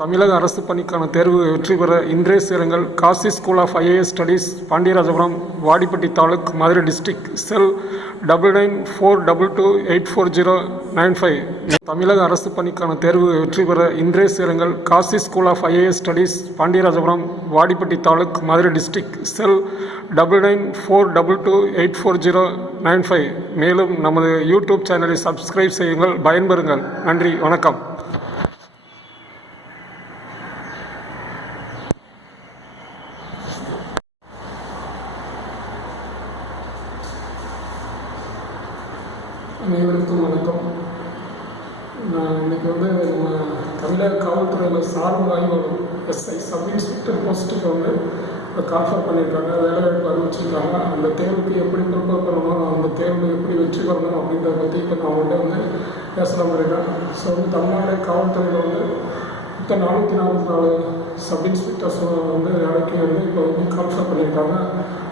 தமிழக அரசு பணிக்கான தேர்வு வெற்றி பெற இன்றைய சேருங்கள். Kasi school of IAS studies, Pandiyarajapuram, Vadipatti taluk, Madurai district. Cell 9942284095. தமிழக அரசு பணிக்கான தேர்வு வெற்றி பெற இன்றைய சேருங்கள். Kasi school of IAS studies, Pandiyarajapuram, Vadipatti taluk, Madurai district. Cell 9942284095. மேலும் நமது யூடியூப் சேனலை சப்ஸ்கிரைப் செய்யுங்கள். பயன்பெறுங்கள். நன்றி, வணக்கம். அனைவருக்கும் வணக்கம். நான் இன்றைக்கி நம்ம தமிழக காவல்துறையில் சார்பு ஆய்வாளர் எஸ்ஐ சப் இன்ஸ்பெக்டர் போஸ்ட்டுக்கு கால்ஃபர் பண்ணியிருக்காங்க, வேலைவாய்ப்பு அறிவிச்சிருக்காங்க. அந்த தேர்வுக்கு எப்படி ப்ரிப்பேர் பண்ணணும், அந்த தேர்வில் எப்படி வெற்றி பெறணும் அப்படின்றத பற்றி இப்போ நான் அவங்கள்ட்ட பேசலாம் இருக்கேன். ஸோ தமிழ்நாடு காவல்துறையில் மொத்த 444 சப் இன்ஸ்பெக்டர்ஸ் வேலைக்கு இப்போ கால்ஃபர் பண்ணியிருக்காங்க,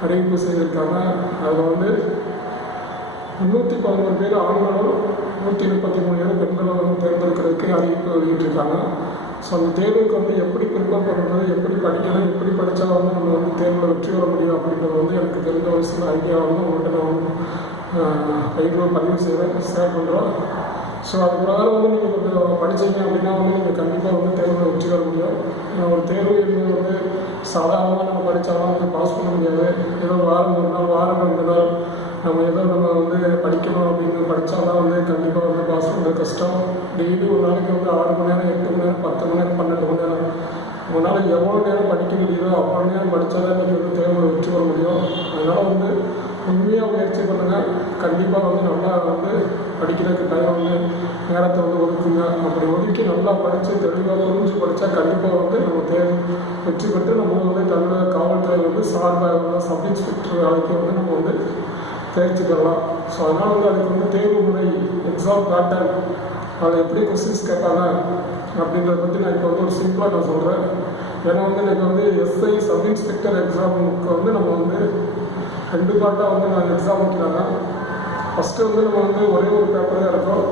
அறிவிப்பு செய்திருக்காங்க. அதில் 311 பேர் ஆண்களும் 133 பேர் பெண்களும் தேர்ந்தெடுக்கிறதுக்கு அறிவிப்பு வெளியிட்டிருக்காங்க. ஸோ அந்த தேர்வுக்கு எப்படி ப்ரிப்பேர் பண்ணுறது, எப்படி படிக்கணும், எப்படி படித்தா நம்ம தேர்வில் வெற்றி பெற முடியும் அப்படின்றது எனக்கு தெரிஞ்ச ஒரு சில ஐடியா உங்கள்கிட்ட நான் பதிவு ஷேர் பண்ணுறோம். ஸோ அது பிரகாரம் நீங்கள் கொஞ்சம் படித்தீங்க அப்படின்னா நீங்கள் கண்டிப்பாக தேர்வில் வெற்றி பெற முடியும். ஒரு தேர்வு என்பது சாதாரணமாக நம்ம படித்தாலும் பாஸ் பண்ண முடியாது. ஏதோ வாரம் 1 நாள், வாரம் 2 நாள் நம்ம படிக்கணும் அப்படின்னு படித்தாலும் கண்டிப்பாக பாஸ் பண்ணுறது கஷ்டம். டெய்லி ஒரு நாளைக்கு 6 மணி நேரம், 8 மணி நேரம், 10 மணி நேரம், 12 மணி நேரம் உங்களால் எவ்வளோ நேரம் படிக்க முடியுதோ அவ்வளோ நேரம் படித்தா தான் நீங்கள் தேர்வில் வெற்றி பெற முடியும். அதனால் உண்மையாக முயற்சி பண்ணுங்கள். கண்டிப்பாக நல்லா படிக்கிறதுக்கு டைம் நேரத்தை ஒதுக்குங்க. அப்படி ஒதுக்கி நல்லா படித்து தெளிவாக புரிஞ்சு படித்தா கண்டிப்பாக நம்ம வெற்றி பெற்று நம்ம தமிழக காவல்துறை சார்பாக சப் இன்ஸ்பெக்டர் வேலைக்கு நம்ம தேர்ச்சி பெறலாம். ஸோ அதனால் அதுக்கு தேர்வு முறை, எக்ஸாம் பேட்டர்ன், அதில் எப்படி கொஸ்டின்ஸ் கேட்பாங்க அப்படின்றத பற்றி நான் இப்போ ஒரு சிம்பிளாக நான் சொல்கிறேன். ஏன்னா இன்றைக்கி எஸ்ஐ சப் இன்ஸ்பெக்டர் எக்ஸாமுக்கு நம்ம 2 பார்ட்டாக நான் எக்ஸாம் வைக்கிறாங்க. ஃபஸ்ட்டு நம்ம ஒரே ஒரு பேப்பர் தான் இருக்கும்,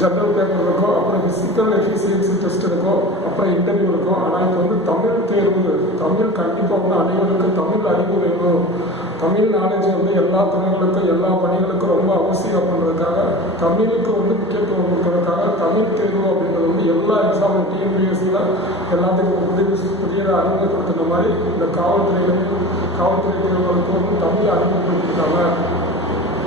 ஜென்ரல் பேப்பர் இருக்கும், அப்புறம் ஃபிசிக்கல் எஃபிஷியன்சி டெஸ்ட் இருக்கும், அப்புறம் இன்டர்வியூ இருக்கும். ஆனால் இப்போ தமிழ் தேர்வு, தமிழ் கண்டிப்பாக அனைவருக்கும் தமிழ் அறிவு வேணும், தமிழ் நாலேஜ் எல்லா துறைகளுக்கும் எல்லா பணிகளுக்கும் ரொம்ப அவசியம் அப்படின்றதுக்காக, தமிழுக்கு முக்கியத்துவம் கொடுக்கறதுக்காக தமிழ் தேர்வு அப்படின்றது எல்லா எக்ஸாமும் டிஎன்பிஎஸ்சியில் எல்லாத்துக்கும் புதிய அறிமுகப்படுத்துகிற மாதிரி இந்த காவல்துறை தேர்வுகளுக்கு தமிழ் அறிமுகப்படுத்திருக்காங்க.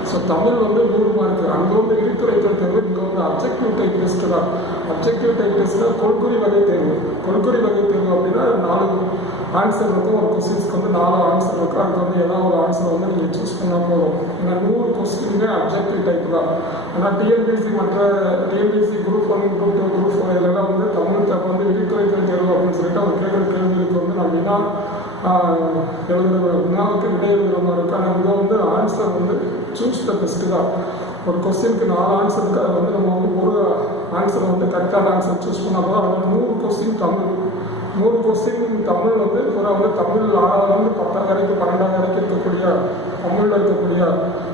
So Tamil 100 mark. அங்கே விழித்துறைத்தல் தேர்வு, இங்கே அப்ஜெக்டிவ் டைப் டெஸ்ட் தான். அப்ஜெக்டிவ் டைப் டெஸ்ட்டில் கொள்குறி வகை தேர்வு. கொள்குறி வகை தேர்வு அப்படின்னா 4 ஆன்சர் இருக்கும். ஒரு கொஸ்டின்ஸ்க்கு 4 ஆன்சர் இருக்கும். அதுக்கு ஏதாவது ஒரு ஆன்சர் நீங்கள் சூஸ் பண்ணால் போதும். ஏன்னா 100 கொஸ்டினுமே அப்ஜெக்டிவ் டைப் தான். ஆனால் டிஎன்பிஎஸ்சி குரூப் 1, குரூப் 2, குரூப் 4 இதெல்லாம் தமிழ் விழித்துறைத்தல் தேர்வு அப்படின்னு சொல்லிட்டு அவங்க கேட்குற கேள்விகளுக்கு நம்ம வினாவுக்கு விடை எழுதுகிற மாதிரி இருக்கும். ஆனால் இங்கே ஆன்சர் சூஸ் த பெஸ்ட்டு தான். ஒரு கொஸ்டினுக்கு 4 ஆன்சர் இருக்குது. அது நம்ம ஒரு ஆன்சரை கரெக்டான ஆன்சர் சூஸ் பண்ணால் தான் 100 கொஸ்டின் தமிழ். 100 கொஸ்டின் தமிழ் பூரா தமிழ் 6ஆவது 10ஆம் வரைக்கும் 12ஆம் வரைக்கும் இருக்கக்கூடிய தமிழில் இருக்கக்கூடிய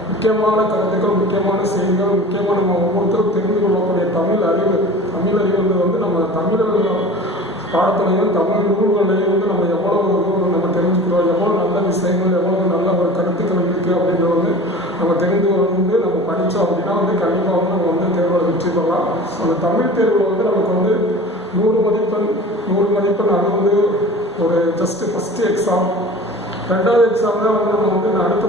முக்கியமான கருத்துக்கள், முக்கியமான செய்திகள், முக்கியமான நம்ம ஒவ்வொருத்தரும் தெரிந்து கொள்ளக்கூடிய தமிழ் அறிவு நம்ம தமிழ் பாடத்துலையும் தமிழ் நூல்கள்லையும் நம்ம எவ்வளோ நம்ம தெரிஞ்சுக்கிறோம், எவ்வளோ நல்ல விஷயங்கள், எவ்வளோ நல்ல ஒரு கருத்துக்கள் இருக்குது அப்படின்றது நம்ம தெரிந்து நம்ம படித்தோம் அப்படின்னா கண்டிப்பாக நம்ம தேர்வில் வெற்றி பெறலாம். அந்த தமிழ் தேர்வில் நமக்கு 100 மதிப்பெண் அது ஒரு ஜஸ்ட்டு ஃபஸ்ட்டு எக்ஸாம். 2வது எக்ஸாம் தான் நம்ம அடுத்த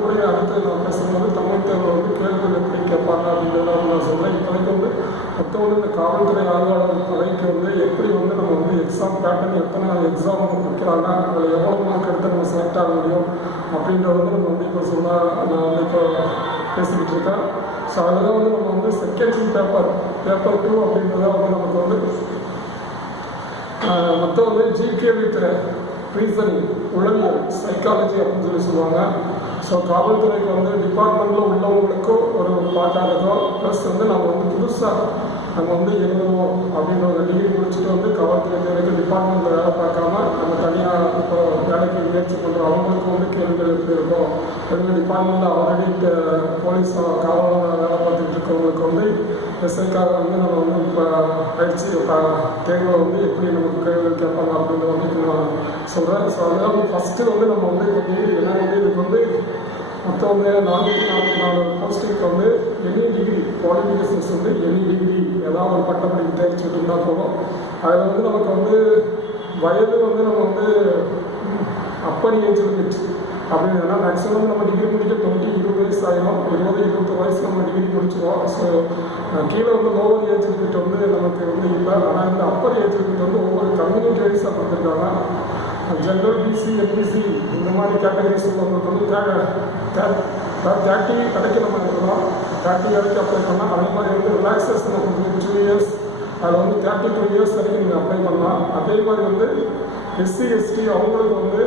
நான் பேசும்போது தமிழ் தேர்வில் கேள்விகள் எப்படி கேட்பாங்க அப்படின்றத நான் சொல்கிறேன். இப்போதைக்கு மொத்தம் இந்த காவல்துறை ஆய்வாளர் பதவிக்கு எப்படி நம்ம எக்ஸாம் பேட்டர்ன், எத்தனை எக்ஸாம் வைக்கிறாங்க, அதில் எவ்வளோ மார்க் எடுத்து நம்ம செலக்ட் ஆக முடியும் அப்படின்றத நம்ம இப்போ நான் இப்போ பேசிக்கிட்டு இருக்கேன். ஸோ அதில் நம்ம செகண்ட் பேப்பர் 2 அப்படின்றத நமக்கு மொத்தம் ஜிகே வித் ரீசனிங், உளவியல், சைக்காலஜி அப்படின்னு சொல்லுவாங்க. ஸோ காவல்துறைக்கு டிபார்ட்மெண்ட்டில் உள்ளவங்களுக்கும் ஒரு பாட்டாக இருக்கும். ப்ளஸ் நம்ம புதுசாக நம்ம எழுதுவோம் அப்படின்ற ஒரு டிகிரி முடிச்சுட்டு காவல்துறை தேவைக்கு டிபார்ட்மெண்ட்டில் வேலை பார்க்காம நம்ம தனியாக இப்போ வேலைக்கு முயற்சி பண்ணுறோம். அவங்களுக்கு கேள்விகள் எப்படி இருக்கும், எங்கள் டிபார்ட்மெண்ட்டில் ஆல்ரெடி போலீஸ் காவலாக வேலை பார்த்துக்கிட்டு பண்ணிட்டு இருக்கவங்களுக்கு வந்து எஸ்ஐக்காக வந்து நம்ம வந்து இப்போ பயிற்சி தேர்வை வந்து எப்படி நமக்கு கேள்விகள் கேட்பாங்க அப்படின்றத வந்து நான் சொல்கிறேன். ஸோ அதனால் ஃபஸ்ட்டு வந்து நம்ம வந்து கொஞ்சம் ஏன்னா வந்து இதுக்கு வந்து மொத்தம் வந்து 444 போஸ்டிங்க்கு வந்து எனி டிகிரி குவாலிஃபிகேஷன்ஸ் வந்து எனி டிகிரி ஏதாவது ஒரு பட்டப்படிப்பு தேர்ச்சி இருந்தால் போதும். அதில் வந்து நமக்கு வந்து வயது வந்து நம்ம வந்து அப்பர் ஏஜ் லிமிட் அப்படின்னா மேக்ஸிமம் நம்ம டிகிரி முடிக்க 20 வயசு ஆகிடும். 21 வயசு நம்ம டிகிரி முடிச்சிடுவோம். ஸோ கீழே வந்து லோவர் ஏஜ் லிமிட் வந்து நமக்கு வந்து இல்லை. ஆனால் இந்த அப்பர் ஏஜ் லிமிட் வந்து ஒவ்வொரு கம்யூனிட்டி வைஸாக கொடுத்துருக்காங்க. ஜென்ரல் பிசி எம்பிசி இந்த மாதிரி கேட்டகரிஸ் உள்ளவங்களுக்கு வந்து 30 கடைக்கு நம்ம எடுக்கலாம். 30 வரைக்கும் அப்ளை பண்ணலாம். அதே மாதிரி வந்து ரிலாக்ஸேஷன் வந்து 2 இயர்ஸ் அதில் வந்து 32 இயர்ஸ் வரைக்கும் நீங்கள் அப்ளை பண்ணலாம். அதே மாதிரி வந்து எஸ்சி எஸ்டி அவங்களுக்கு வந்து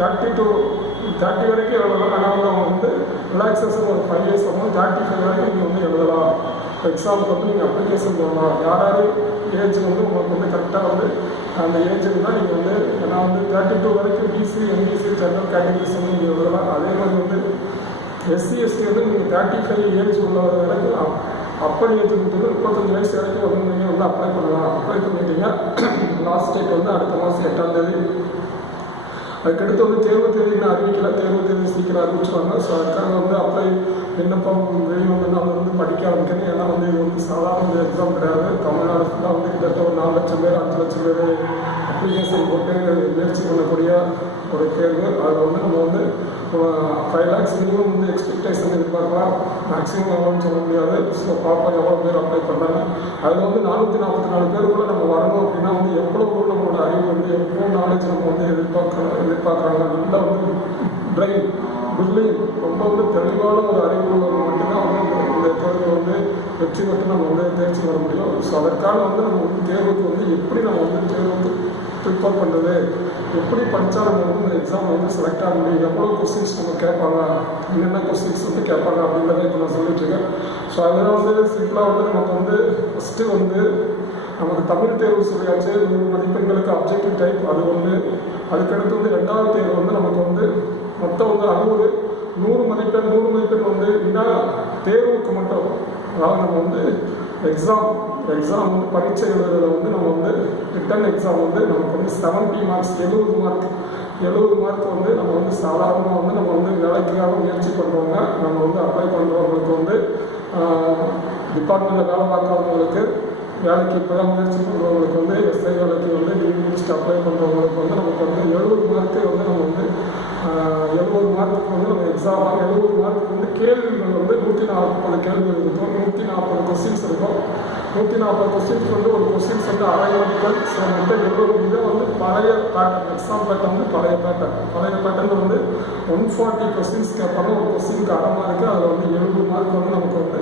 30 வரைக்கும் எழுதலாம். ஆனால் வந்து அவங்க வந்து ரிலாக்ஸேஷன் ஒரு 5 இயர்ஸ் ஆகும். 35 வரைக்கும் நீங்கள் வந்து எழுதலாம். எக்ஸாமுக்கு வந்து நீங்கள் அப்ளிகேஷன் பண்ணலாம். யார் ஏஜ் வந்து உங்களுக்கு வந்து கரெக்டாக வந்து அந்த ஏஜ் இருந்தால் நீங்கள் வந்து ஏன்னா வந்து 32 வரைக்கும் பிசி எம்பிசி ஜெனரல் கேட்டகரிஸ் வந்து நீங்கள் எழுதலாம். அதே மாதிரி வந்து எஸ்சி எஸ்டி வந்து நீங்கள் 35 ஏஜ் உள்ள வரைக்கும் அப்படி ஏஜ் வந்து 35 வயசு வரைக்கும் வந்து நீங்கள் வந்து அப்ளை பண்ணலாம். அப்ளை பண்ணிட்டீங்க. லாஸ்ட் டேட் வந்து அடுத்த மாதம் 8ஆம் தேதி. அதுக்கடுத்து வந்து தேர்வு தேதி இன்னும் அறிவிக்கல. தேர்வு தேதி சீக்கிரம் அறிவிச்சுவாங்க. ஸோ அதுக்காக வந்து அப்ளை விண்ணப்பம் வெளியே வந்து நம்ம வந்து படிக்க ஆரம்பிக்கணும். ஏன்னா வந்து இது வந்து சாதாரண எக்ஸாம் கிடையாது. தமிழ்நாடு ஃபுல்லாக வந்து கிட்டத்தட்ட ஒரு 4 லட்சம் பேர் 5 லட்சம் பேர் அப்ளிகேஷன் போட்டு முயற்சி பண்ணக்கூடிய ஒரு தேர்வு. அதில் வந்து நம்ம வந்து 5 lakhs மினிமம் வந்து எக்ஸ்பெக்டேஷன் எதிர்பார்க்கலாம். மேக்ஸிமம் எவ்வளோன்னு சொல்ல முடியாது. ஸோ பார்ப்போம் எவ்வளோ பேர் அப்ளை பண்ணுறாங்க. அதில் வந்து 444 பேருக்குள்ளே நம்ம வரணும் அப்படின்னா வந்து எவ்வளோ நம்மளோட அறிவு வந்து எவ்வளோ நாலேஜ் நம்ம வந்து எதிர்பார்க்குறாங்க. நல்லா வந்து பிரெயின் பில்லிங் ரொம்ப வந்து தெளிவான ஒரு அறிவு உள்ளவங்க மட்டும்தான் வந்து இந்த தேர்வு வந்து வெற்றி பெற்று நம்ம வந்து தேர்ச்சி வர முடியும். ஸோ அதற்காக வந்து நம்ம வந்து தேர்வுக்கு வந்து எப்படி நம்ம வந்து தேர்வுக்கு ப்ரிப்பேர் பண்ணுறது, எப்படி படித்தா நம்ம வந்து இந்த எக்ஸாம் வந்து செலக்ட் ஆக முடியும், எவ்வளோ கொஸ்டின்ஸ் நம்ம கேட்பாங்க, என்னென்ன கொஸ்டின்ஸ் வந்து கேட்பாங்க அப்படின்றத இப்போ நான் சொல்லிட்டுருக்கேன். ஸோ அதெல்லாம் வந்து சிம்பிளாக வந்து நமக்கு வந்து ஃபஸ்ட்டு வந்து நமக்கு தமிழ் தேர்வு சொல்லியாச்சு. 100 மதிப்பெண்களுக்கு அப்ஜெக்டிவ் டைப் அது ஒன்று. அதுக்கடுத்து வந்து 2வது தேர்வு வந்து நமக்கு வந்து மொத்தம் வந்து 100 மதிப்பெண் வந்து வினா தேர்வுக்கு மட்டும். அதாவது நம்ம வந்து எக்ஸாம் வந்து பரீட்சை எழுதுறதுல வந்து நம்ம வந்து ரிட்டன் எக்ஸாம் வந்து நமக்கு வந்து 70 மார்க்ஸ் 70 மார்க் வந்து நம்ம வந்து சாதாரணமாக வந்து நம்ம வந்து வேலைக்காக முயற்சி பண்ணுறவங்க, நம்ம வந்து அப்ளை பண்ணுறவங்களுக்கு வந்து டிபார்ட்மெண்ட்டில் வேலை பார்க்குறவங்களுக்கு, வேலைக்கு இப்போ தான் முயற்சி பண்ணுறவங்களுக்கு வந்து எஸ்ஐ வேலைக்கு வந்து டிகிரி முடிச்சுட்டு அப்ளை பண்ணுறவங்களுக்கு வந்து நமக்கு வந்து 70 மார்க்கு வந்து நம்ம வந்து 70 மார்க்குக்கு வந்து நம்ம எக்ஸாம் 70 மார்க்குக்கு வந்து கேள்விகள் வந்து 140 கேள்விகள் இருக்கும். 140 கொஸ்டின்ஸ் இருக்கும். 140 கொஸ்டின்ஸ் வந்து ஒரு கொஸ்டின்ஸ் வந்து அரை மதிப்பெண். ஸோ மொத்தம் 70 இதை வந்து பழைய பேட்டர்ன் எக்ஸாம் பேட்டர்ன் வந்து பழைய பேட்டர்ன் வந்து 140 கொஸ்டின்ஸ் கேட்பாங்க. ஒரு கொஸ்டினுக்கு அரை மார்க்கு. அதில் வந்து 70 மார்க் வந்து நமக்கு வந்து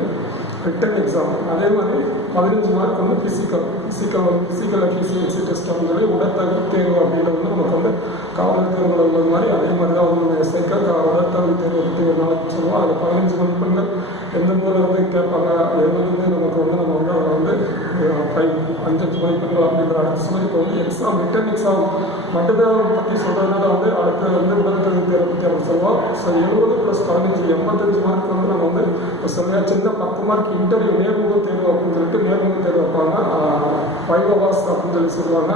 ரிட்டன் எக்ஸாம். அதே மாதிரி 15 மார்க் வந்து ஃபிசிக்கல் எஃபிஷியன்சி டெஸ்ட் அப்படின்னு சொல்லி உடற்தகுதி தேர்வு அப்படின்றது வந்து நமக்கு வந்து காவல் தேர்வுகள் உள்ளது மாதிரி அதே மாதிரி தான் வந்து நம்ம எஸ்ஐக்காக உடற்தகுதி தேர்வு பற்றி ஒரு நாளைக்கு சொல்லுவோம். அதில் 15 மதிப்பெண்கள் எந்தெந்த இருந்து கேட்பாங்க. எதுலேருந்து நமக்கு வந்து நம்ம வந்து அதை வந்து 5 மதிப்பெண்கள் அப்படின்ற அடுத்த சொல்லி இப்போ வந்து எக்ஸாம் ரிட்டன் எக்ஸாம் மட்டும்தான் பற்றி சொல்கிறதுனால வந்து அடுத்து வந்து உடற்தகுதி தேர்வு பற்றி நம்ம சொல்லுவோம். ஸோ 70 + 15 85 மார்க் வந்து நம்ம வந்து இப்போ சொல்லியாச்சுன்னா 10 மார்க் இன்டர்வியூ நேர்முக தேர்வு அப்படின்னு சொல்லிட்டு நேர்முக தேர்வு வைப்பாங்க. வைவாஸ் அப்படின்னு சொல்லி சொல்லுவாங்க.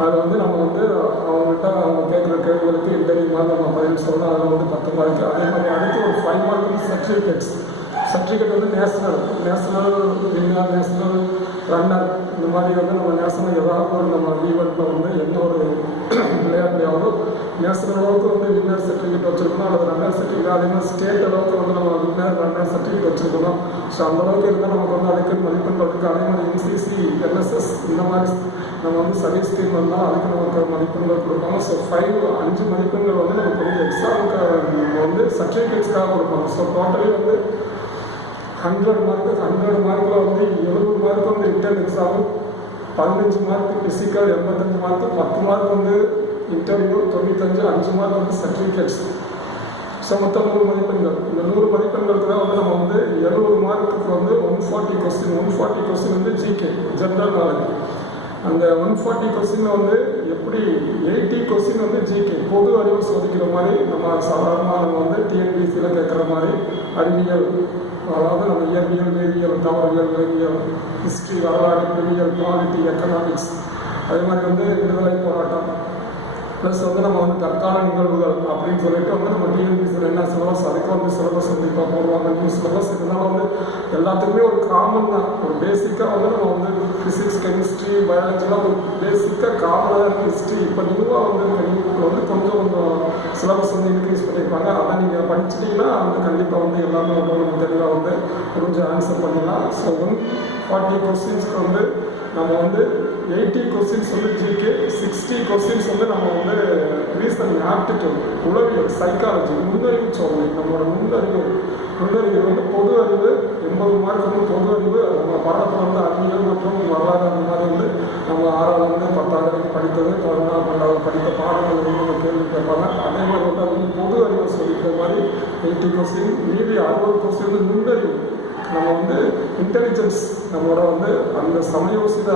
அதில் வந்து நம்ம வந்து அவங்ககிட்ட அவங்க கேட்குற கேள்விகளுக்கு இன்டர்வியூ மாதிரி நம்ம பதில் சொல்லணும். அதில் வந்து 10 மார்க். அதே மாதிரி அடுத்து ஒரு 5 மார்க் சர்டிஃபிகேட் வந்து நேஷனல் வின்னர், நேஷனல் ரன்னர் இந்த மாதிரி வந்து நம்ம நேஷனல் ஏதாவது ஒரு நம்ம ஈவெண்ட்டில் வந்து என்ன ஒரு விளையாட்டுலையாவது நேஷனல் அளவுக்கு வந்து வின்னர் சர்டிஃபிகேட் வச்சுருக்கணும் அல்லது ரன்னர் சர்டிஃபிகேட். அதே மாதிரி ஸ்டேட் அளவுக்கு வந்து நம்ம வின்னர் ரன்னர் சர்டிஃபிகேட் வச்சுருக்கணும். ஸோ அந்தளவுக்கு இருந்தால் நமக்கு வந்து அதுக்கு மதிப்பெண் இருக்குது. அதே மாதிரி என்சிசி என்எஸ்எஸ் இந்த மாதிரி நம்ம வந்து சர்வீஸ் ஸ்கீம் வந்தால் அதுக்கு நமக்கு மதிப்பெண்கள் கொடுப்பாங்க. ஸோ 5 மதிப்பெண்கள் வந்து நமக்கு வந்து எக்ஸாமுக்கு நம்ம வந்து சர்டிஃபிகேட்ஸ்க்காக கொடுப்பாங்க. ஸோ டோட்டலி வந்து 100 மார்க்கில் வந்து 70 மார்க் வந்து return exam, 15 mark physical, 85 mark, 10 mark வந்து இன்டர்வியூ, 95 5 மார்க் வந்து சர்டிஃபிகேட்ஸ். ஸோ மொத்தம் 100 மதிப்பெண்கள். இந்த 100 மதிப்பெண்களுக்கு தான் வந்து நம்ம வந்து 70 மார்க்குக்கு வந்து 140 கொஸ்டின் வந்து ஜிகே ஜென்ரல் நாலேஜ். அந்த 140 கொஸ்டினில் வந்து எப்படி 80 கொஸ்டின் வந்து ஜிகே பொது அறிவு சோதிக்கிற மாதிரி நம்ம சாதாரணமாக நம்ம வந்து டிஎன்பிசியில் கேட்குற மாதிரி அறிவியல் அதாவது நம்ம இயற்பியல், வேதியியல், தாவரவியல், விலங்கியல், ஹிஸ்ட்ரி, வரலாறு, புவியியல், பாலிட்டி, எக்கனாமிக்ஸ், அதே மாதிரி வந்து விடுதலை போராட்டம், ப்ளஸ் வந்து நம்ம வந்து தற்கால நிகழ்வுகள் அப்படின்னு சொல்லிட்டு வந்து நம்ம டிஎன்பிசியில் என்ன சிலபஸ் அதுக்கு வந்து சிலபஸ் கண்டிப்பாக போடுவாங்க. நியூ சிலபஸ் இருந்தாலும் வந்து எல்லாத்துக்குமே ஒரு காமன் தான், ஒரு பேசிக்காக வந்து நம்ம வந்து ஃபிசிக்ஸ், கெமிஸ்ட்ரி, பயாலஜிலாம் ஒரு பேசிக்காக காமனாக இருக்குது. ஹிஸ்ட்ரி இப்போ நியூவாக வந்து புக்கில் வந்து கொஞ்சம் சிலபஸ் வந்து இன்க்ரீஸ் பண்ணியிருப்பாங்க. அதை நீங்கள் படிச்சிட்டிங்கன்னா வந்து கண்டிப்பாக வந்து எல்லாமே வந்து நம்ம தெளிவாக வந்து கொஞ்சம் ஆன்சர் பண்ணலாம். ஸோ 140 கொஸ்டின்ஸ்க்கு வந்து நம்ம வந்து 80 கொஸ்டின்ஸ் வந்து ஜிகே, 60 கொஸ்டின்ஸ் வந்து நம்ம வந்து ரீசனிங், ஆப்டிடியூட், உளவியல், சைக்காலஜி, நுண்ணறிவு சோதனை, நம்மளோட நுண்ணறிவு வந்து பொது அறிவு 80 மார்க் வந்து பொது அறிவு. நம்ம பாடத்தில் வந்து அறிவியல் மற்றும் வரலாறு அந்த மாதிரி வந்து நம்ம 6ஆவது 10ஆவது வரைக்கும் படித்தது, 11ஆவது 12ஆவது படித்த பாடங்கள் வந்து நம்ம கேள்வி கேட்பாங்க. அதே மாதிரி வந்து அது வந்து பொது அறிவு சொல்லிக்கிற மாதிரி 80 கொஸ்டின், மீதி 60 கொஸ்டின் வந்து நுண்ணறிவு. நம்ம வந்து இன்டெலிஜென்ஸ், நம்மளோட வந்து அந்த சமயோசித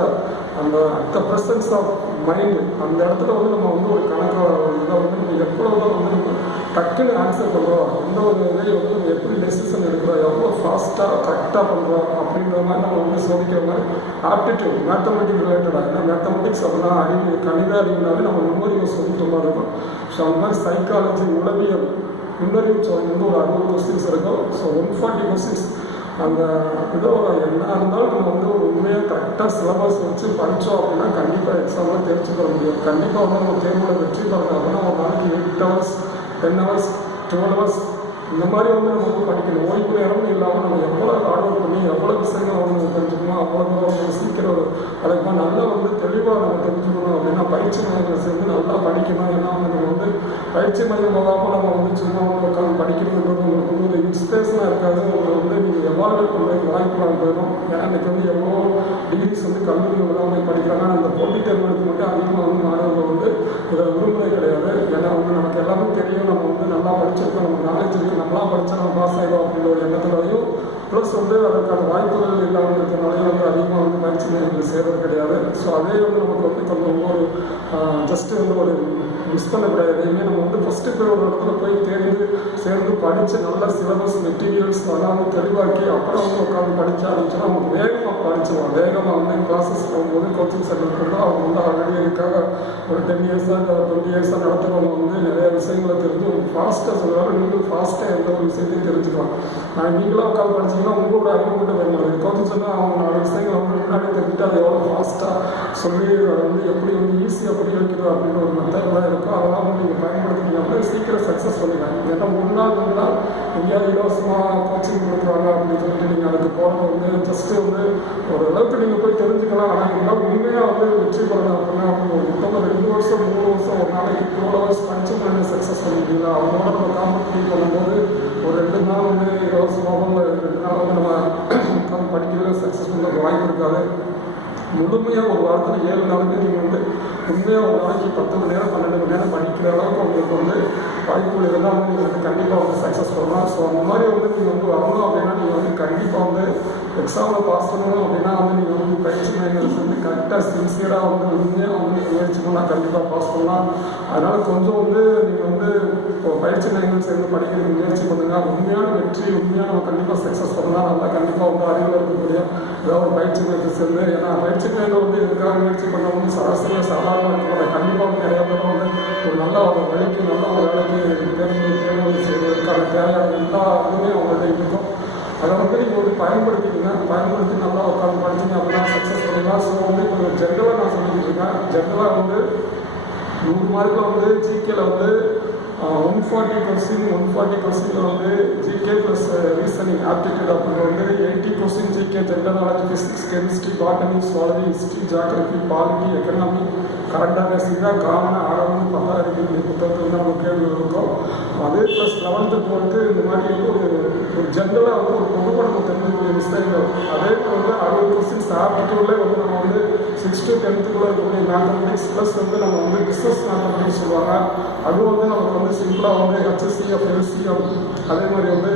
அந்த ப்ரெசன்ஸ் ஆஃப் மைண்டு, அந்த இடத்துல வந்து நம்ம வந்து ஒரு கணக்காக இதை வந்து நம்ம எவ்வளோதான் வந்து நம்ம டக்குன்னு ஆன்சர் பண்ணுறோம், எந்த ஒரு இதையும் வந்து நம்ம எப்படி டெசிஷன் எடுக்கிறோம், எவ்வளோ ஃபாஸ்ட்டாக கரெக்டாக பண்ணுறோம் அப்படின்ற மாதிரி நம்ம வந்து சோதிக்கிற மாதிரி. ஆப்டிடியூட், மேத்தமெட்டிக் ரிலேட்டடாக, ஏன்னா மேத்தமெட்டிக்ஸ் அப்படின்னா அறிவு, கணித அறிவுனாலே நம்ம நுண்ணறிவை சொல்லிக்கிற மாதிரி இருக்கும். ஸோ அந்த மாதிரி சைக்காலஜி, உளவியல், நுண்ணறிவு சோதனை வந்து ஒரு 60 கொஸ்டின்ஸ் இருக்கும். ஸோ 140 கொஸ்டின்ஸ் அந்த இதோ என்ன இருந்தாலும் நம்ம வந்து ஒரு உண்மையாக கரெக்டாக சிலபஸ் வச்சு படித்தோம் அப்படின்னா கண்டிப்பாக எக்ஸாமில் தெரிஞ்சு தர முடியும். கண்டிப்பாக வந்து நம்ம தேர்வில் வெற்றி பெறணும் அப்படின்னா ஒரு நாளைக்கு 8 ஹவர்ஸ், 10 ஹவர்ஸ், 12 ஹவர்ஸ் இந்த மாதிரி வந்து நம்ம வந்து படிக்கணும். ஓய்வு நேரமும் இல்லாமல் நம்ம எவ்வளோ ஹார்ட் ஒர்க் பண்ணி எவ்வளோ விஷயங்கள் வந்து நம்ம தெரிஞ்சுக்கணும், அவ்வளோ தூரம் நம்ம சீக்கிரம் அதுக்கு நல்லா வந்து தெளிவாக நம்ம தெரிஞ்சுக்கணும் அப்படின்னா பயிற்சி மையங்களை சேர்ந்து நல்லா படிக்கணும். ஏன்னா நம்ம வந்து பயிற்சி மையம் போகாமல் நம்ம வந்து சும்மா வந்து உட்காந்து படிக்கணுன்றது உங்களுக்கு வந்து ஒரு இன்ஸ்பிரேஷனாக இருக்காது. உங்களை வந்து நீங்கள் எவால்வேட் பண்ணுறதுக்கு வாய்ப்புலாம் போயிடும். ஏன்னா இன்றைக்கி வந்து எவ்வளோ டிகிரிஸ் வந்து கல்லூரிகள் வந்து படிக்கிறாங்க. அந்த போட்டித் தேர்வுகளுக்கு மட்டும் அதிகமாக வந்து மாணவர்கள் வந்து இதை விரும்புறதே கிடையாது. ஏன்னா வந்து நமக்கு எல்லாமே தெரியும், நம்ம வந்து நல்லா படிச்சிருக்கோம், நமக்கு நாலேஜ் இருக்குது, நம்மளாம் படித்தா நம்ம பாஸ் ஆகிடும் அப்படின்ற ஒரு எண்ணத்துலையும், ப்ளஸ் வந்து அதற்கான வாய்ப்புகள் இல்லாமல் இருக்கிறனாலையும் வந்து அதிகமாக வந்து பயிற்சி மையங்கள் சேர்றது கிடையாது. ஸோ அதே வந்து நமக்கு வந்து கொஞ்சம் ஒரு ஜஸ்ட்டு வந்து ஒரு மிஸ் பண்ணக்கூடாது. எதையுமே நம்ம வந்து ஃபஸ்ட்டு போய் ஒரு இடத்துல போய் சேர்ந்து படித்து நல்ல சிலபஸ் மெட்டீரியல்ஸ் அதெல்லாம் வந்து தெளிவாக்கி அப்புறம் வந்து உட்காந்து படித்து ஆரம்பிச்சோன்னா அவங்க வேகமாக படிச்சுருவாங்க. வேகமாக வந்து கிளாஸஸ் போகும்போது கோச்சிங் சென்டர் போனால் அவங்க வந்து ஆல்ரெடி இருக்காக ஒரு 10 இயர்ஸாக 20 இயர்ஸாக நடத்துகிறவங்க வந்து நிறைய விஷயங்களை தெரிஞ்சு ஒரு ஃபாஸ்ட்டாக சொல்லுவாங்க. நீங்களும் ஃபாஸ்ட்டாக எந்த ஒரு விஷயத்தையும் தெரிஞ்சுக்கலாம். நீங்களாம் உட்காந்து படிச்சிங்கன்னா உங்களோட அறிவு மட்டும் வேணும். கோச்சிங் சொன்னால் அவங்க 4 விஷயங்களை வந்து முன்னாடி தெரிஞ்சுட்டு அதை எவ்வளோ ஃபாஸ்ட்டாக சொல்லி அதை வந்து எப்படி வந்து ஈஸியாக புரிய வைக்கிறோம் அப்படின்ற ஒரு மெத்தட்லாம் இருக்கும். அதெல்லாம் வந்து நீங்கள் பயன்படுத்தினீங்க அப்படின்னா சீக்கிரம் சக்ஸஸ் பண்ணிக்கலாம். ஏன்னா 1 நாள் 2 நாள் எங்கேயாவது இலவசமாக கோச்சிங் கொடுக்குறாங்க அப்படின்னு சொல்லிட்டு நீங்கள் அதுக்கு போகிறது வந்து ஜஸ்ட்டு வந்து ஓரளவுக்கு நீங்கள் போய் தெரிஞ்சுக்கலாம். ஆனால் இதெல்லாம் உண்மையாக வந்து வெற்றி பெறணும் அப்படின்னா அவங்க ஒரு மொத்தமாக 2 வருஷம் 3 வருஷம் ஒரு நாளைக்கு 12 ஹவர்ஸ் படிச்சு பண்ணி சக்ஸஸ் பண்ணிட்டீங்களா? அவங்களோட நம்ம காம்படிட்டிவ் பண்ணும்போது ஒரு 2 நாள் வந்து இலவசமாக 2 நாள் வந்து நம்ம படிக்கிறது சக்ஸஸ் பண்ணுறதுக்கு வாய்ப்பு இருக்காது. முழுமையாக ஒரு வாரத்தில் 7 நாளுக்கு நீங்கள் வந்து உண்மையாக ஒரு நாளைக்கு 10 மணி நேரம் 12 மணி நேரம் படிக்கிற அளவுக்கு உங்களுக்கு வந்து வாய்ப்புகள் இருந்தால் வந்து நீங்கள் வந்து கண்டிப்பாக வந்து சக்ஸஸ் பண்ணலாம். ஸோ அந்த மாதிரி வந்து நீங்கள் வந்து வரணும் அப்படின்னா நீங்கள் வந்து கண்டிப்பாக வந்து எக்ஸாமில் பாஸ் பண்ணணும் அப்படின்னா வந்து நீங்கள் வந்து பயிற்சி மையங்கள் வந்து கரெக்டாக சின்சியராக வந்து உண்மையாக வந்து முயற்சி பண்ணால் கண்டிப்பாக பாஸ் பண்ணலாம். அதனால் கொஞ்சம் வந்து நீங்கள் வந்து இப்போ பயிற்சி மையங்கள் சேர்ந்து படிக்கிறதுக்கு முயற்சி பண்ணுங்கள். உண்மையான வெற்றி உண்மையாக நம்ம கண்டிப்பாக சக்ஸஸ் பண்ணலாம். நல்லா கண்டிப்பாக வந்து அறிவில் இருக்கக்கூடிய ஏதாவது ஒரு பயிற்சி மையத்தை சேர்ந்து, ஏன்னா பயிற்சி மையங்கள் வந்து எதுக்காக முயற்சி பண்ணவங்க சராசரியாக சாதாரண இருக்கக்கூடாது. கண்டிப்பாக வந்து நிறைய பேர் வந்து ஒரு நல்ல ஒரு வழிக்கு நல்ல ஒரு வேலைக்கு தேர்வு செய்வதற்கான தேவையான எல்லா இதுவுமே அவங்கள்ட்ட இருக்கும். அதை வந்து நீங்கள் வந்து பயன்படுத்தி நல்லா உட்காந்து படிச்சிங்க அப்படின்னா சக்ஸஸ் பண்ணிடலாம். ஸோ வந்து இப்போ ஜென்ரலாக நான் சொல்லிக்கிட்டு இருக்கேன். ஜென்ரலாக வந்து 100 மார்க்கில் வந்து ஜிகேல வந்து 140 கொஸ்டினில் வந்து ஜிகே ப்ளஸ் ரீசனிங் ஆப்டிடியூட் அப்படின்னு வந்து 80 question GK, general knowledge, physics, chemistry, botany, zoology, history, geography, polity, economy, current affairs தான் காமனாக 6வது 10வது புத்தகத்தில் வந்து நம்ம கேள்வி இருக்கும். அதே ப்ளஸ் 11th 12th இந்த மாதிரி வந்து ஒரு ஜென்ரலாக வந்து ஒரு பொதுப்படத்தை தெரிஞ்சக்கூடிய விஷயங்கள். அதே மாதிரி வந்து 60 கொஸ்டின்ஸ் ஆப்டிடியூட்லேயே வந்து நம்ம வந்து 6 to 10th இருக்கக்கூடிய மேத்தமெட்டிக்ஸ் ப்ளஸ் வந்து நம்ம வந்து பிஸ்னஸ் மேத்தமெட்டிக்ஸ் சொல்லுவாங்க. அது வந்து நமக்கு வந்து சிம்பிளாக வந்து HCF, LCM, அதே மாதிரி வந்து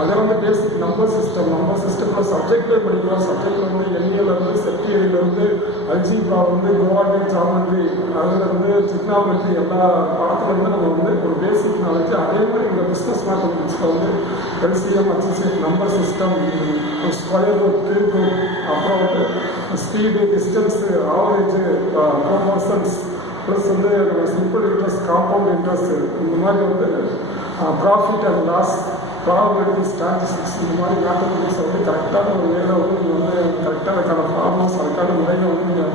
அதை வந்து பேசிக் நம்பர் சிஸ்டமில் சப்ஜெக்டில் படிக்கலாம். சப்ஜெக்டில் வந்து எண்ணியலேருந்து செட்டியரிலேருந்து அல்ஜீப்ரா வந்து கோஆர்டினேட் ஜாமெட்ரி, அதுலேருந்து ஜிக்னாலஜி எல்லா பாடத்துலேருந்து நம்ம வந்து ஒரு பேசிக் நாலேஜ், அதே மாதிரி இந்த பிஸ்னஸ் மேத்தமெட்டிக்ஸில் வந்து LCM, HCF, number system, square root, cube root, அப்புறம் வந்து speed, distance, average, proportions, plus வந்து நம்ம சிம்பிள் இன்ட்ரெஸ்ட், காம்பவுண்ட் இன்ட்ரெஸ்ட், இந்த மாதிரி வந்து profit and loss, probability, statistics, இந்த மாதிரி மேத்தமெட்டிக்ஸ் வந்து கரெக்டான ஒரு வேலை வந்து நீங்கள் வந்து கரெக்டாக அதுக்கான ஃபார்முலாஸ், அதுக்கான முறையை வந்து நீங்கள்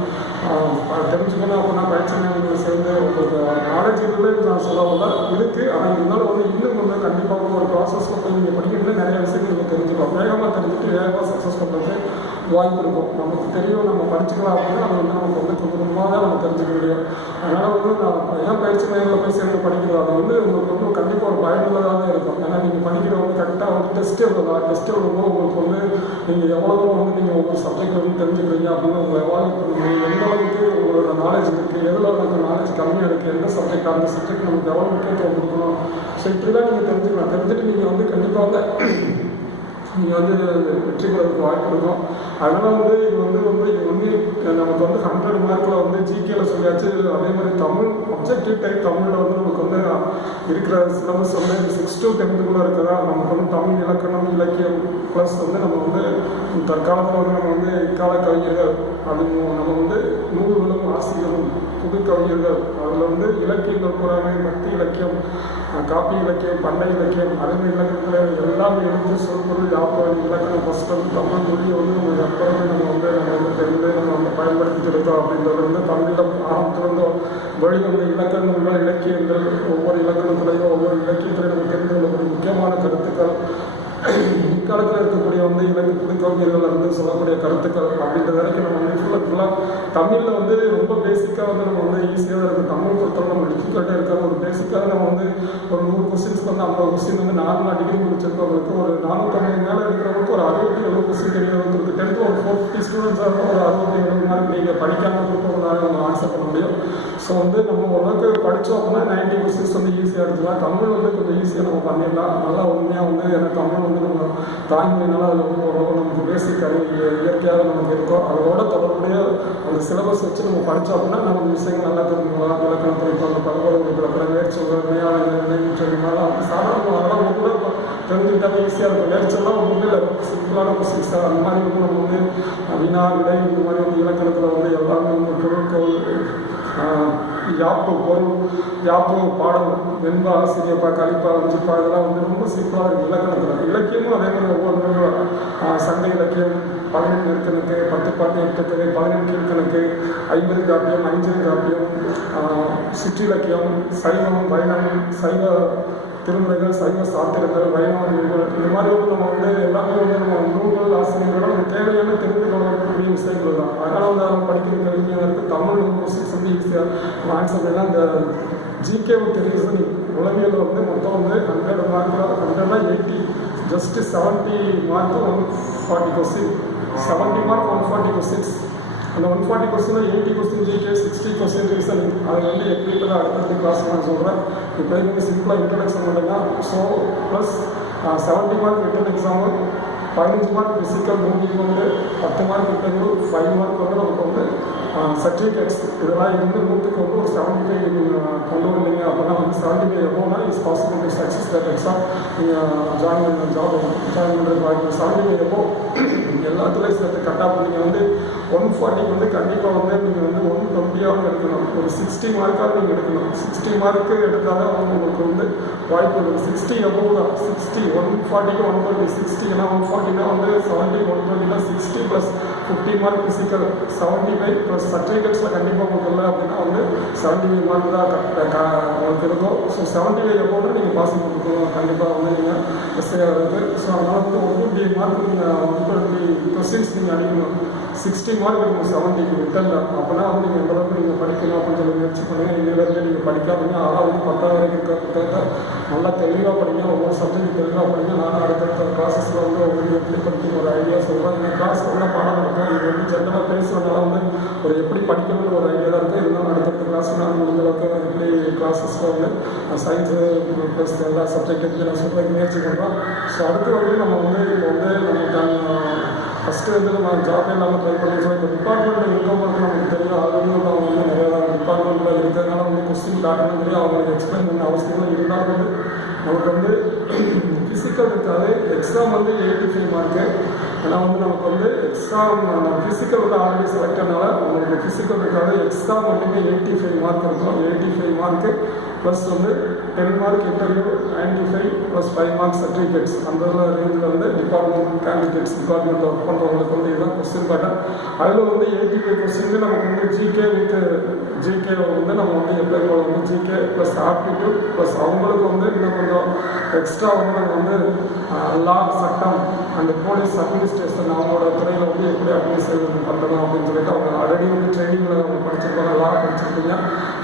தெரிஞ்சுக்கணும். அப்படின்னா பயிற்சி நிலையங்களை சேர்ந்து உங்களுக்கு நாலேஜ் இல்லைன்னு நான் சொல்லல இருக்குது. ஆனால் இருந்தாலும் வந்து இன்னும் வந்து கண்டிப்பாக ஒரு ப்ராசஸில் போய் நீங்கள் படிக்கணும்னா நிறைய விஷயங்கள் நீங்கள் தெரிஞ்சுக்கலாம். வேகமாக தெரிஞ்சுட்டு வேகமாக சக்ஸஸ் பண்ணுறது வாய்ப்பு இருக்கும். நமக்கு தெரியும், நம்ம படிச்சுக்கலாம் அப்படின்னா அது வந்து நமக்கு வந்து கொஞ்சம் கொஞ்சமாக தான் நம்ம தெரிஞ்சுக்க முடியும். அதனால் வந்து நான் ஏன் பயிற்சி நிலையங்களில் போய் சேர்ந்து படிக்கிறது, அது வந்து உங்களுக்கு வந்து கண்டிப்பாக ஒரு பயனுள்ளதாக தான் இருக்கும். ஏன்னா நீங்கள் படிக்கிற வந்து கரெக்டாக வந்து டெஸ்ட் எழுதலாம். டெஸ்ட் எழுதும்போது உங்களுக்கு வந்து நீங்கள் எவ்வளோ தூரம் வந்து நீங்கள் ஒவ்வொரு சப்ஜெக்ட் வந்து தெரிஞ்சுக்கிறீங்க அப்படின்னு உங்களை எவால்வ் பண்ணுவீங்க. எந்த அளவுக்கு உங்களோட நாலேஜ் இருக்குது, எதில் நமக்கு நாலேஜ் கம்மியாக இருக்குது, எந்த சப்ஜெக்ட், அந்த சப்ஜெக்ட் நமக்கு எவ்வளோ முக்கியத்துவம் கொடுக்கணும். ஸோ இப்படி தான் நீங்கள் தெரிஞ்சுக்கலாம். தெரிஞ்சுட்டு நீங்கள் வந்து கண்டிப்பாக வந்து நீங்கள் வந்து வெற்றி பெறதுக்கு வாய்ப்பு இருக்கும். அதனால் வந்து இது வந்து நமக்கு வந்து 100 மார்க்கில் வந்து ஜிகேல சொல்லியாச்சு. அதே மாதிரி தமிழ் அப்ஜெக்டிவ் டைப் தமிழில் வந்து நமக்கு வந்து இருக்கிற சிலபஸ் வந்து 6 to 10க்குள்ளே இருக்கிறதா நமக்கு வந்து தமிழ் இலக்கணம், இலக்கியம், ப்ளஸ் வந்து நம்ம வந்து தற்காலத்தில் வந்து நம்ம வந்து இக்கால கவிஞர்கள், அது நம்ம வந்து நூல்களும் ஆசிரியர்களும் புது கவிஞர்கள், அதில் வந்து இலக்கியங்கள் கூறாமை, பக்தி இலக்கியம், காப்பி இலக்கியம், பண்டை இலக்கியம், அறிவு இலக்கியத்தில் எல்லாமே எழுத்து, சொல்பொருள், யாப்பம், இலக்கணம், ஃபஸ்ட் வந்து தமிழ் மொழியை வந்து நம்ம எப்போதுமே நம்ம வந்து தெரிந்து நம்ம வந்து பயன்படுத்திட்டு இருக்கோம். அப்படின்றது வந்து தமிழில் ஆரம்பத்திலிருந்து வெளிவந்த இலக்கணங்கள், இலக்கியங்கள், ஒவ்வொரு இலக்கணத்திலையும் ஒவ்வொரு இலக்கியத்திலையும் நம்ம தெரிந்து கொள்ளக்கூடிய முக்கியமான கருத்துக்கள், இக்காலத்தில் இருக்கக்கூடிய வந்து புது கவிஞர்கள் வந்து சொல்லக்கூடிய கருத்துக்கள் அப்படின்ற வரைக்கும் நம்ம வந்து ஃபுல்லாக தமிழில் வந்து ரொம்ப பேசிக்காக வந்து நம்ம வந்து ஈஸியாக தான் இருக்குது. தமிழ் பொறுத்தவரை நம்ம டிஃபிகல்ட்டாக இருக்காது. ஒரு பேசிக்காக நம்ம வந்து ஒரு 100 கொஸ்டின்ஸ்க்கு வந்து 50 கொஸ்டின் வந்து நார்மலாக டிகிரி முடிச்சிருக்கவங்களுக்கு, ஒரு 450 மேலே இருக்கிறவங்களுக்கு ஒரு 60-70 கொஸ்டின் தெரியாதவங்களுக்கு, 10th ஒரு 40 ஸ்டூடெண்ட்ஸாக இருக்கும், ஒரு 60-70 மார்க் நீங்கள் படிக்காமல் கொடுப்பவங்களால நம்ம ஆன்சர் பண்ண முடியும். ஸோ வந்து நம்ம ஓரளவுக்கு படித்தோம் அப்படின்னா 90 கொஸ்டின்ஸ் வந்து ஈஸியாக எடுத்துக்கலாம். தமிழ் வந்து கொஞ்சம் ஈஸியாக நம்ம பண்ணிடலாம். நல்லா உண்மையாக வந்து எனக்கு தமிழ் வந்து நம்ம தாய்மொழினால அதில் வந்து ஓரளவு நமக்கு பேசிக் இயற்கையாக நமக்கு இருக்கும். அதோட தொடர்புடைய அந்த சிலபஸ் வச்சு நம்ம படித்தோம் அப்படின்னா நமக்கு விஷயங்கள் நல்லா தெரிஞ்சுக்கலாம். இலக்கணம் படிப்பாங்க, பல்வேறு இலக்கணம், வேர்ச்சொல்கள், நினைவுச்சொல்லாம் சாதாரண அதெல்லாம் கூட தெரிஞ்சுக்கிட்டாலே ஈஸியாக இருக்கும். வேர்ச்சொல்லாம் ஒன்றுமே இல்லை, சிம்பிளான கொஸ்டின்ஸ் அந்த மாதிரி வந்து நம்ம வந்து வினா, விடை, இந்த மாதிரி வந்து இலக்கணத்தில் வந்து எல்லாமே வந்து பொருட்கள், யாப்பு, பொருள், யாப்பு, பாடல், வெண்பா, சிறியப்பா, கலிப்பா, வஞ்சிப்பா, இதெல்லாம் வந்து ரொம்ப சிம்பிளாக இருக்குது இலக்கணத்தில். இலக்கியமும் அதே மாதிரி ஒவ்வொரு சண்டை இலக்கியம், 15 நெற்கணக்கு, 10 பாட்டு, 8 தொகை, 15 கீழ்கணக்கு, 50 காப்பியம், 5 காப்பியம், சிற்றிலக்கியம், சைவம், வைணம், சைவ திருமுறைகள், சைவ சாத்திரங்கள், வைணவ நூல்கள், இந்த மாதிரி வந்து நம்ம வந்து எல்லாமே வந்து நம்ம நூல்கள், ஆசிரியர்களோட நமக்கு தேவையான தெரிந்து கொள்ளக்கூடிய விஷயங்கள் தான். அதனால் வந்து நம்ம படிக்கிற கல்வியாளருக்கு தமிழ் கொஸ்டின்ஸ் வந்து ஈஸியாக ஆன்சர் பண்ணலாம். இந்த ஜிகேவும் தெரியுது. உளவியல் வந்து மொத்தம் வந்து 100 மார்க்கில் 100னா 80, just 70 mark 140 question, 70 mark 140 questions. அந்த 140 கொஸ்டினில் 80 கொஸ்டின் ஜிகே, 60 கொஸ்டின் ரீசனிங். அது வந்து எப்படி தான் அடுத்தடுத்த கிளாஸ் நான் சொல்கிறேன். இப்போ வந்து சிம்பிளாக இன்ட்ரடக்ஷன் மட்டும்தான். So plus 70 mark return exam, 15 mark physical, 100 வந்து 10 மார்க் இன்டர்வியூ, 5 மார்க் வந்து நமக்கு வந்து சர்டிஃபிகேட்ஸ். இதெல்லாம் இருந்து 100க்கு வந்து ஒரு 75 நீங்கள் கொண்டு வந்தீங்க அப்படின்னா வந்து 75 எவ்வளோனா is possible to success that exam. நீங்கள் ஜாயின் பண்ணுறது வாய்ப்பு 75 எப்போ எல்லாத்துலேயும் சேர்த்து கட்டாக நீங்கள் வந்து 140 வந்து கண்டிப்பாக வந்து நீங்கள் வந்து 120 எடுக்கணும். ஒரு 60 மார்க்காக நீங்கள் எடுக்கணும். 60 மார்க்கு எடுத்தால் தான் உங்களுக்கு வந்து வாய்ப்பு இருக்குது. 60 எவ்வளோ தான் 60, 140க்கு 120, 60 ஏன்னா 140னா வந்து 70, 120னா 60 ப்ளஸ் 50 மார்க் ஃபிசிக்கல், 75 ப்ளஸ் சர்டிஃபிகேட்ஸில் கண்டிப்பாக உங்களுக்கு இல்லை அப்படின்னா வந்து 75 மார்க் தான் உங்களுக்கு இருக்கும். ஸோ 75 எவ்வளோனா நீங்கள் பாஸ் பண்ணிக்கணும். கண்டிப்பாக வந்து நீங்கள் எஸ்ஏ ஆகுது. ஸோ அதனால் வந்து 150 மார்க் நீங்கள் 120 கொஸ்டின்ஸ் நீங்கள் அடிக்கணும். 60 மார்க் இருக்கும் 70 ரிட்டனில். அப்படின்னா வந்து நீங்கள் எந்த அளவுக்கு நீங்கள் படிக்கணும் அப்படின்னு சொல்லி முயற்சி பண்ணுங்கள். இதிலேருந்து நீங்கள் படிக்காதீங்க. 6வது 10வது வரைக்கும் இருக்கிற புத்தகத்தை நல்லா தெளிவாக படிங்க. ஒவ்வொரு சப்ஜெக்ட் தெளிவாக படிங்க. நானும் அடுத்தடுத்த க்ளாஸஸில் வந்து ஒவ்வொரு எப்படி படிக்கணும் ஒரு ஐடியா சொல்கிறேன். இந்த கிளாஸ் நல்லா பாடம் நடக்கும். இது வந்து ஜென்ரலாக பேசுகிறதுனால வந்து ஒரு எப்படி படிக்கணும்னு ஒரு ஐடியா தான் இருக்குது. இருந்தாலும் அடுத்தடுத்த கிளாஸ் நான் முடிஞ்ச அளவுக்கு எப்படி கிளாஸஸில் வந்து சயின்ஸு ப்ளஸ் எல்லா சப்ஜெக்ட் நான் சொல்கிறதுக்கு முயற்சி பண்ணுறோம். ஸோ அடுத்து வந்து நம்ம வந்து இப்போ வந்து நமக்கு ஃபஸ்ட்டு வந்து நம்ம ஜாபே இல்லாமல் ட்ரை பண்ணி சொல்லி இப்போ டிபார்ட்மெண்ட்டில் இருக்கவங்களுக்கு நமக்கு தெரியும். ஆல்ரெடி வந்து அவங்க வந்து நிறையா டிபார்ட்மெண்ட்டில் இருக்கிறதுனால வந்து கொஸ்டின் காட்டணும் தெரியும், அவங்களுக்கு எக்ஸ்பிளைன் பண்ண அவசியம் இருந்தாலும் வந்து நமக்கு வந்து ஃபிசிக்கல் இருக்காது. எக்ஸாம் வந்து 85 மார்க்கு. ஏன்னா வந்து நமக்கு வந்து எக்ஸாம் நம்ம ஃபிசிக்கல் வந்து ஆல்ரெடி செலக்டனால உங்களுக்கு ஃபிசிக்கல் இருக்காது. எக்ஸாம் மட்டுமே 85 மார்க் இருக்கும். 85 மார்க்கு ப்ளஸ் வந்து 10 mark interview, 95 plus 5 mark certificates. அந்த ரேஞ்சில் வந்து டிபார்ட்மெண்ட் கேண்டிடேட்ஸ் டிபார்ட்மெண்ட்டில் ஒர்க் பண்ணுறவங்களுக்கு வந்து இதுதான் கொஸ்டின் பேட்டர். அதில் வந்து 85 கொஸ்டின் நமக்கு வந்து ஜிகே வித் ஜிகே வந்து நம்ம வந்து எப்படி வந்து ஜிகே ப்ளஸ் ஆப்டிடியூட் ப்ளஸ் அவங்களுக்கு வந்து இன்னும் கொஞ்சம் எக்ஸ்ட்ரா வந்து நம்ம வந்து லா, சட்டம் அந்த போலீஸ் அட்மினிஸ்ட்ரேஷன் அவங்களோட துறையில் வந்து எப்படி அட்மினிஸ்ட்ரேஷன் பண்ணணும் அப்படின்னு சொல்லிட்டு அவங்க ஆல்ரெடி வந்து ட்ரைனிங்கில் அவங்க படிச்சிருப்பாங்க, லா படிச்சிருப்பீங்க.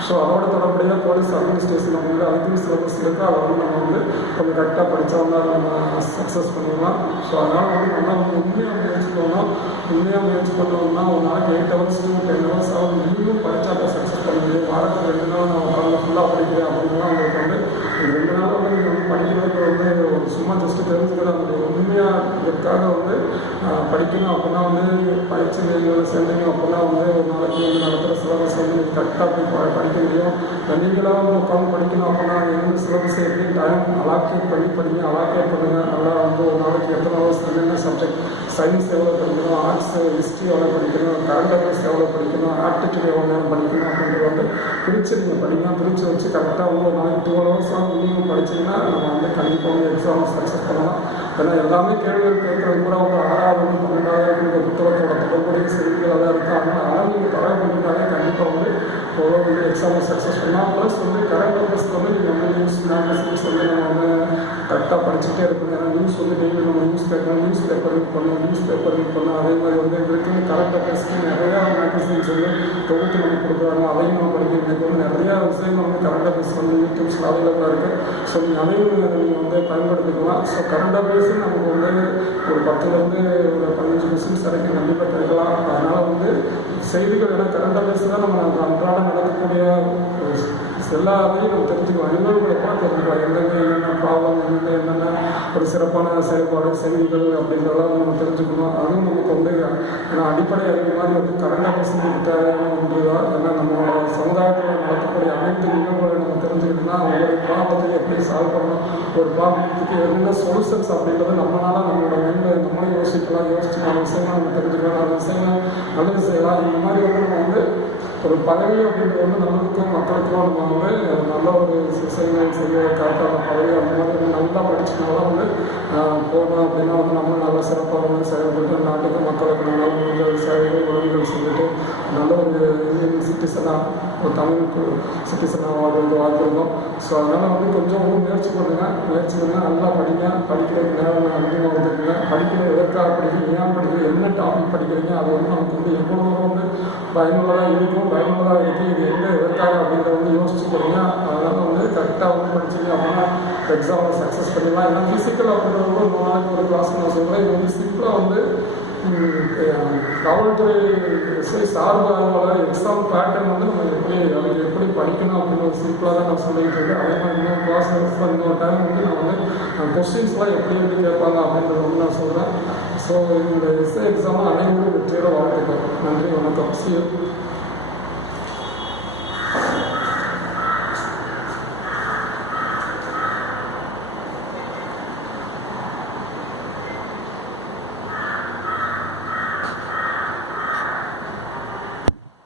ஸோ அதோட தொடர்புடைய போலீஸ் அட்மினிஸ்ட்ரேஷன் வந்து அதுக்குன்னு சிலபஸ் இருக்குது. அதை வந்து நம்ம வந்து கொஞ்சம் கரெக்டாக படித்தோம்னா நம்ம சக்ஸஸ் பண்ணிடலாம். ஸோ அதனால் வந்து நல்லா வந்து உண்மையாக முயற்சி பண்ணணும். உண்மையாக முயற்சி பண்ணோம்னா ஒரு நாளைக்கு 8 hours to 10 hours ஆகும். மினிமம் படித்தாக்க சக்ஸஸ் பண்ண முடியும். வாரத்துக்கு 2 நாள் நான் உட்காந்து ஃபுல்லாக படிக்கிறேன் அப்படின்னா உங்களுக்கு வந்து 2 நாள் வந்து நீங்கள் வந்து படிக்கிறதுக்கு வந்து சும்மா ஜஸ்ட்டு தெரிஞ்சுக்கிறாங்க. உண்மையாக இதற்காக வந்து படிக்கணும் அப்படின்னா வந்து பயிற்சி நிலையங்களில் சேர்ந்தீங்க அப்படின்னா வந்து ஒரு நாளைக்கு வந்து நடத்துகிற சிலபஸ் வந்து நீங்கள் கரெக்டாக போய் படிக்க முடியும். நீங்களாக வந்து உட்காந்து படிக்கணும் அப்படின்னா எந்த சிலபஸ் எப்படி டைம் அலாக்கேட் பண்ணி படிங்க, அலாக்கேட் பண்ணுங்கள். நல்லா வந்து ஒரு நாளைக்கு எத்தனை ஹவர்ஸ் என்னென்ன சப்ஜெக்ட், சயின்ஸ் எவ்வளோ படிக்கணும், ஆர்ட்ஸ் ஹிஸ்ட்ரி எவ்வளோ படிக்கணும், கரண்ட் அஃபேர்ஸ் எவ்வளோ படிக்கணும், ஆப்டிடியூட் எவ்வளோ நேரம் படிக்கணும் அப்படின்றது வந்து பிரித்து நீங்கள் படிக்கலாம். பிரித்து வச்சு கரெக்டாக வந்து ஒரு நாளைக்கு 12 hours மினிமம் படிச்சிங்கன்னா நம்ம வந்து கண்டிப்பாக வந்து எக்ஸாம் சக்ஸஸ் பண்ணலாம். ஏன்னா எல்லாமே கேள்விகள் கேட்கறது கூட அவங்க 6வது 12வது புத்தகத்தோட தொடர்புடைய செய்திகள் தான் இருக்குது. அதனால் நீங்கள் தரவு பண்ணிட்டாலே கண்டிப்பாக வந்து ஒரு வந்து எக்ஸாமை சக்ஸஸ் பண்ணலாம். ப்ளஸ் வந்து கரண்ட் அஃபேர்ஸ்க்கு வந்து நீங்கள் வந்து நியூஸ் மேகசின்ஸ் வந்து நம்ம வந்து கரெக்டாக படிச்சுட்டே இருக்கணும். ஏன்னா நியூஸ் வந்து டெய்லி நம்ம நியூஸ் பேப்பர் ரீட் பண்ணணும். அதே மாதிரி வந்து இருக்குன்னு கரண்ட் அஃபேர்ஸ்க்கு நிறையா மேகசின்ஸ் வந்து தொகுத்து நம்ம கொடுக்குறாங்க. அதையும் நம்ம படிக்கிறதுக்கு வந்து நிறையா விஷயங்கள் வந்து கரண்ட் அஃபேர்ஸ் வந்து யூடியூப்ஸில் அவைலபிளாக இருக்குது. ஸோ நீங்கள் அதையும் நீங்கள் வந்து பயன்படுத்திக்கலாம். ஸோ கரண்ட் அஃபேர்ஸ் நமக்கு வந்து ஒரு 10லேருந்து ஒரு 15 கொஸ்டின்ஸ் வரைக்கும் கண்டிப்பாக கிடைக்கலாம். அதனால் வந்து செய்திகள் ஏன்னா கரண்ட் அஃபேர்ஸ் தான் நம்ம அன்றாடம் நடக்கக்கூடிய எல்லாத்தையும் நம்ம தெரிஞ்சுக்கலாம். நிகழ்வுகளை கூட தெரிஞ்சுக்கலாம். என்னென்ன ப்ராப்ளம், என்னென்ன ஒரு சிறப்பான செயல்பாடு, செய்திகள் அப்படின்றதெல்லாம் நம்ம தெரிஞ்சுக்கணும். அதுவும் நமக்கு வந்து ஏன்னா அடிப்படை அறிவு மாதிரி வந்து கரண்ட் அஃபேர்ஸ் தேவையான ஒன்று தான். ஏன்னா நம்மளோட சமுதாயத்தில் நடக்கக்கூடிய அனைத்து நிகழ்வுகளை நம்ம தெரிஞ்சுக்கிட்டோம்னா ஒரு ப்ராப்ளத்தை எப்படி சால்வ் பண்ணணும், ஒரு ப்ராப்ளத்துக்கு என்னென்ன சொல்யூஷன்ஸ் அப்படின்றது நம்மளால நம்மளோட மைண்டில் நம்மளும் யோசிக்கலாம். யோசிச்சு நம்ம விஷயங்கள் நம்ம தெரிஞ்சுக்கலாம், அந்த விஷயங்கள் நல்லது செய்யலாம். இந்த மாதிரி வந்து நம்ம வந்து ஒரு பதவி அப்படின்றது வந்து நம்மளுக்கும் மக்களுக்கும் நம்ம வந்து நல்ல ஒரு விஷயங்கள் செய்ய கரெக்டான பதவி அந்த மாதிரி நல்லா படிச்சுனால வந்து போகணும் அப்படின்னா வந்து நம்ம நல்ல சிறப்பாக வந்து செயல்பட்டு நாட்டுக்கு மக்களுக்கு நல்ல உதவிகள் சேவைகள் உதவிகள் செஞ்சுட்டு நல்ல ஒரு இந்தியன் சிட்டிசனாக ஒரு தமிழுக்கு சிட்டிசனாக வாழ்றது வாழ்ந்துருக்கோம். ஸோ அதனால் வந்து கொஞ்சம் வந்து முயற்சி பண்ணுங்கள். நல்லா படிங்க. படிக்கிறதுக்கு நேரம் அதிகமாக வந்துருக்குங்க. படிக்கிறது எதற்காக படிக்கிறீங்க, ஏன் படிக்கிறீங்க, என்ன டாபிக் படிக்கிறீங்க, அது வந்து நமக்கு வந்து எவ்வளோ வந்து பயனுள்ளதாக இருக்குது. இது எதற்காக அப்படின்றத வந்து யோசிச்சு போடுங்க. அதனால் வந்து கரெக்டாக வந்து படிச்சிங்க அப்படின்னா எக்ஸாமில் சக்ஸஸ் பண்ணிடலாம். ஏன்னா ஃபிசிக்கல் அப்படின்றது ஒரு நாளைக்கு ஒரு கிளாஸ் நான் சொல்கிறேன். இது வந்து சிம்பிளாக வந்து காவல்துறை சார்பாக எக்ஸாம் பேட்டர்ன் வந்து நம்ம எப்படி படிக்கணும் அப்படின்னு ஒரு சிம்பிளாக தான் நான் சொல்லிட்டு இருக்கேன். அதே மாதிரி இன்னொரு கிளாஸ் இன்னொரு டைம் வந்து நான் வந்து கொஸ்டின்ஸ்லாம் எப்படி வந்து கேட்பாங்க அப்படின்றத வந்து நான் சொல்கிறேன். ஸோ இந்த எஸ்ஏ எக்ஸாம் அனைவரும் வெற்றியோட வாழ்த்துக்கள். நன்றி, வணக்கம்.